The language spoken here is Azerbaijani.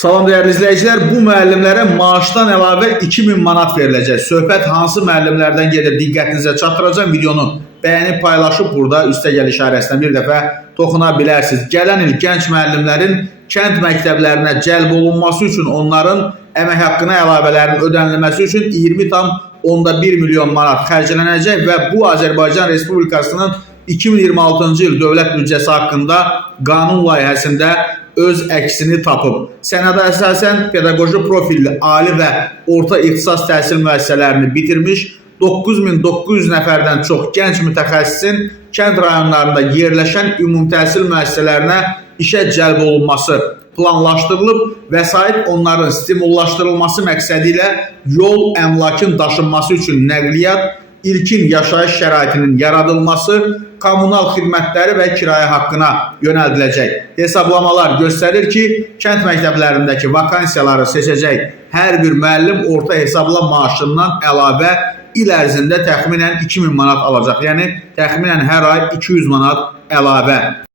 Salam dəyərli izləyicilər, bu müəllimlərə maaşdan əlavə 2000 manat veriləcək. Söhbət hansı müəllimlərdən gedir, diqqətinizə çatdıracağım. Videonu bəyənib paylaşıb burada üstəgəl işarəsinə bir dəfə toxuna bilərsiniz. Gələn il gənc müəllimlərin kənd məktəblərinə cəlb olunması üçün, onların əmək haqqına əlavələrin ödənilməsi üçün 20,1 milyon manat xərclənəcək və bu Azərbaycan Respublikasının 2026-cı il dövlət büdcəsi haqqında qanun layihəsində öz əksini tapıb. Sənədə əsasən pedaqoji profilli ali və orta ixtisas təhsil müəssisələrini bitirmiş 9900 nəfərdən çox gənc mütəxəssisin kənd rayonlarında yerləşən ümumi təhsil müəssisələrinə işə cəlb olunması planlaşdırılıb. Vəsait onların stimullaşdırılması məqsədi ilə yol əmlakın daşınması üçün nəqliyyat, ilkin yaşayış şəraitinin yaradılması, kommunal xidmətləri və kirayə haqqına yönəldiləcək. Hesablamalar göstərir ki, kənd məktəblərindəki vakansiyaları seçəcək hər bir müəllim orta hesabla maaşından əlavə il ərzində təxminən 2000 manat alacaq. Yəni, təxminən hər ay 200 manat əlavə.